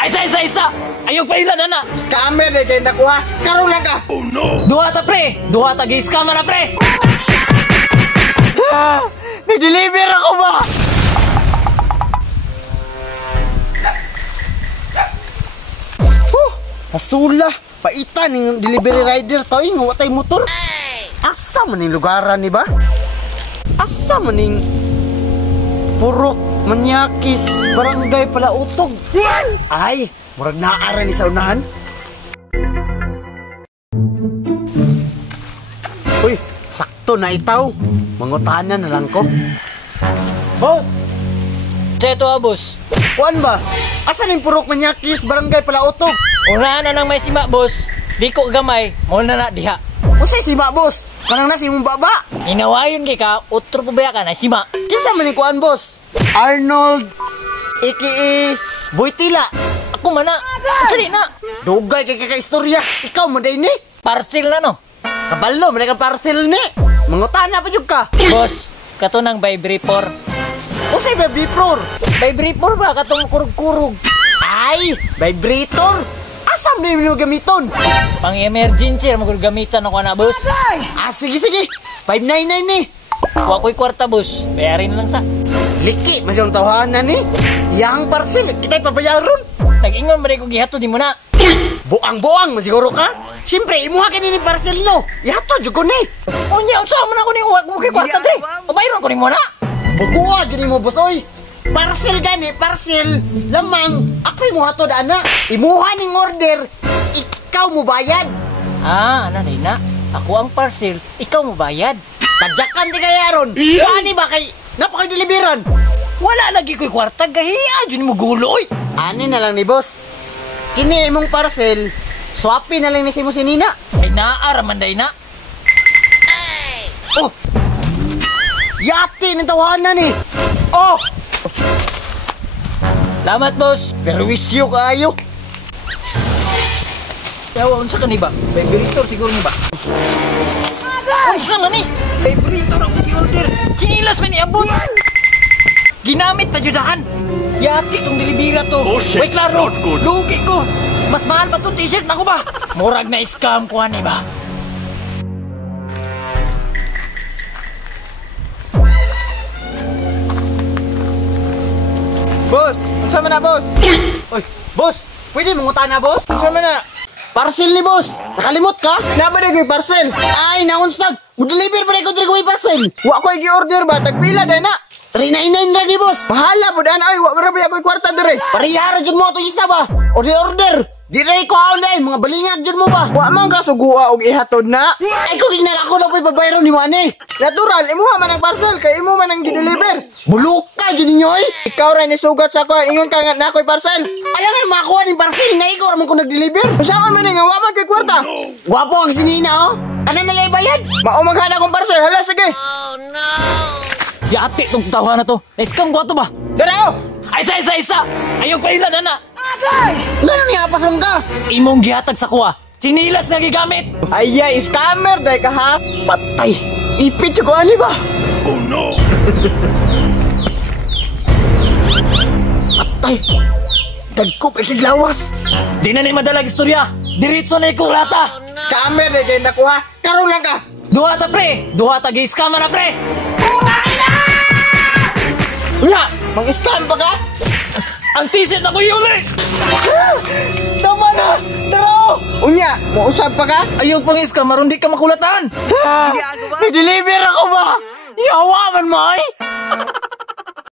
Ay, isa. Ayog pa ilan, ana. Scammer na kayo nakuha. Karoon lang ka. Oh, no. Duha ta, pre. Duha ta, gi-scam na, pre. Nag-deliver ako ba? Asula. Paitan yung delivery rider. Tao yung watay motor. Asa man yung lugaran, ba? Asa man yung Purok, Manyakis, Barangay Palautog. Ay, murag naara ni sa unahan. Uy, sakto na itaw. Mangutanan na lang ko. Boss! Seto, boss. Kuan ba? Asan yung Purok, Manyakis, Barangay Palautog? Unahan na nang may sima, boss. Di ko gamay, mauna na diha. Kusay sima, boss? Kanang na si mong baba. Inawayon kay ka, utro pa ba ka na sima? Kinsa man ni kuan, boss? Arnold, a.k.a. Boytila. Ako man na. Sali na. Dugay kay kaka-istorya. Ikaw mo day ni. Parcel na, no? Kabalo, may kang parcel ni. Mangutana pa yun ka. Boss, kato ng vibrator. Kusay vibrator? Vibrator ba? Katong kurug-kurug. Ay, vibrator? Asam na yung gamiton? Pang emergency, magagamitan ako na, boss. Sige. 599 ni. Huwag ko'y kwarta, boss. Bayarin lang sa. Liki, masyong tawanan ni. Yang parcel, kita'y pabayaron. Nag-ingon ba rin ko gihato, di mo na. Buang-buang, masiguro ka? Siyempre, imuha ka ni parcel no. Ihato, dyan ko ni. Unya, saan mo na ako ni huwag mo kay kwarta, di. Pabayaran ko ni mo na. Buguwa, dyan mo, boss, oy. Parcel gani, parcel. Lamang, ako yung muha to, dana. Imuha ning order, ikaw mo bayad. Ano na? Ako ang parcel, ikaw mo bayad. Tadyakan di kaya ron. Ani ba kay napaka-deliveran? Wala lagi ko'y kwarta, gahiya. Diyan mo gulo, oy. Ani na lang ni boss. Kini imong parcel, swapi na lang ni si mo si Nina. Ay naaraman day na. Oh! Yati ng tawanan eh. Oh! Salamat, boss. Pero wisyo kayo. Yawa, unsa ka ni ba? Vibrator siguro ni ba? Unsa man ni? Vibrator ako i-order. Chinilas man iabot. Ginamit na judahan. Yati tong delibira to. Oh, shit. Wait, klaro. Not good. Lugi ko. Mas mahal pa tong t-shirt na ko ba? Murag na scam ko ani ba? Boss, unsa man na boss? Oy, boss, pwede mangutan na boss? Unsa man na? Parcel ni boss. Nakalimot ka? Naba na kay parcel. Ay, naunsag. Mo-deliver pa ko diri ko may parcel. Wa ko gi-order ba tagpila day na. 399 ra ni boss. Bahala po dan ay wa ra ba ko kwarta dire. Parihara jud mo to isa ba? Order. Dire ko aon day mga balingag jud mo ba? Wa man ka sugua og ihatod na. Ay ko gid nakako lang pa babayron ni mo ani. Natural imuha man ang parcel kay imo man ang gi-deliver. Buluka jud ninyo ay. Ikaw ra ni sugat sa ko ingon ka nga nakoy parcel. Alam mo makuha ning parcel nga ikaw ra man ko nag-deliver. Usaon man nga wa man kay kwarta. Gwapo ang sinina oh. Ano nalay bayad? Mao maghana kong parcel. Hala sige. Oh no. Yati tong tawa na to. Na-scam ko ato ba? Dara oh. Ay, isa. Ayog pa ilan, ana. Ngano niya pasong ka? Imong gihatag sa kuha. Sinilas nga gigamit. Ay, scammer day ka ha? Patay. Ipit ko ani ba? Oh no. Patay. Dagkop ikiglawas. Di na ni madalag istorya. Diretso na ikulata. Scammer day kay nakuha. Karon lang ka. Duha ta, pre. Duha ta gi-scam na, pre. Unya, mang-scam pa ka? Ang t-shirt na ko yuli. Tama na. Tara. Unya, mausap pa ka? Ayog pang scam, maron di ka makulatan. May deliver ako ba? Yawa man mo ay.